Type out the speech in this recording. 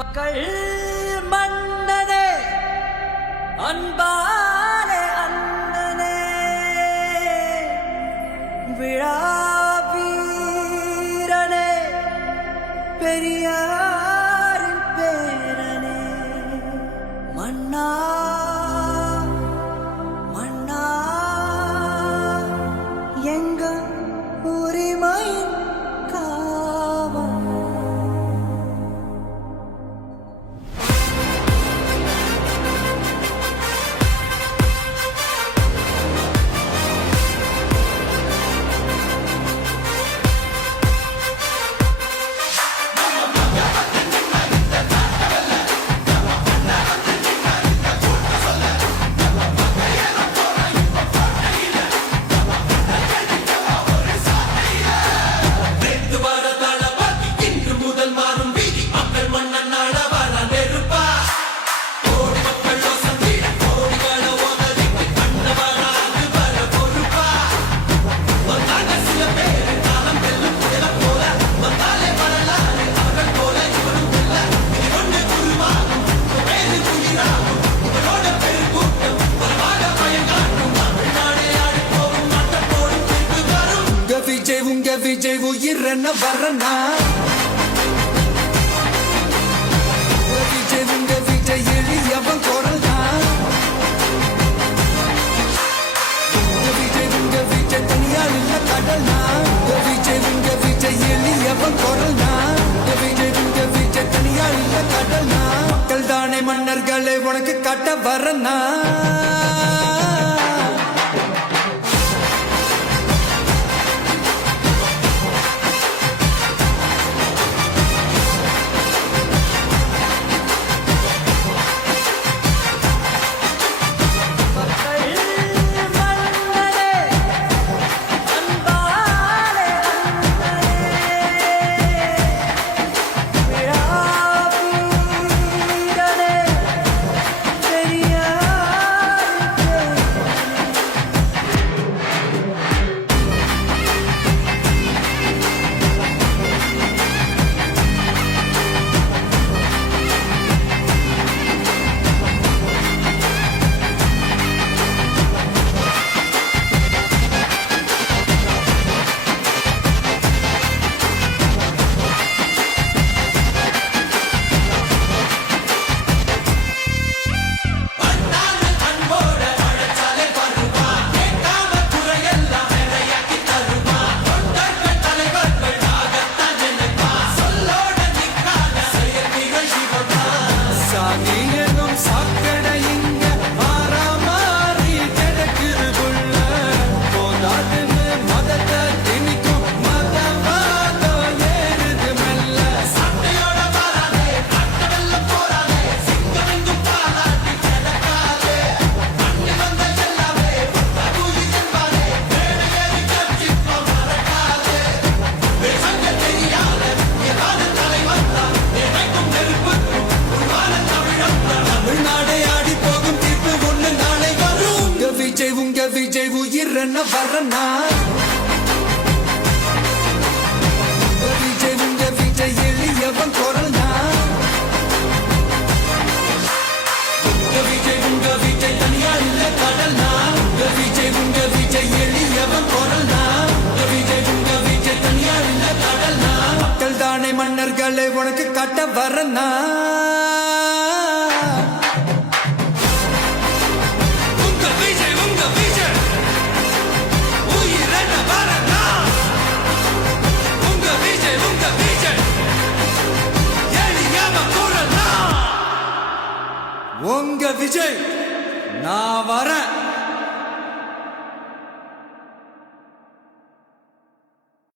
மக்கள் மன்னனே அன்பாலே அண்ணனே விழாவீரனே பெரியாரின் பேரனே மன்னா மன்னா எங்க உரிமையின் காவல் உங்க விஜய் உயிரன வரனா உங்க விஜய் எளியவன் குரல்னா உங்க விஜய் தனியால் இல்ல கடல்னா உங்க விஜய் எளியவன் குரல்னா உங்க விஜய் தனியால் இல்ல கடல்னா மக்கள் தானே மன்னர்களே உனக்கு காட்ட வரனா உங்க விஜய் உயிரன வரனா உங்க விஜய் எளியவன் குரல்னா உங்க விஜய் தனியால் இல்ல கடல்னா உங்க விஜய் எளியவன் குரல்னா உங்க விஜய் தனியால் இல்ல கடல்னா மக்கள் தானே மன்னர்களே உனக்கு காட்ட வரனா உங்க விஜய் நான் வரேன்.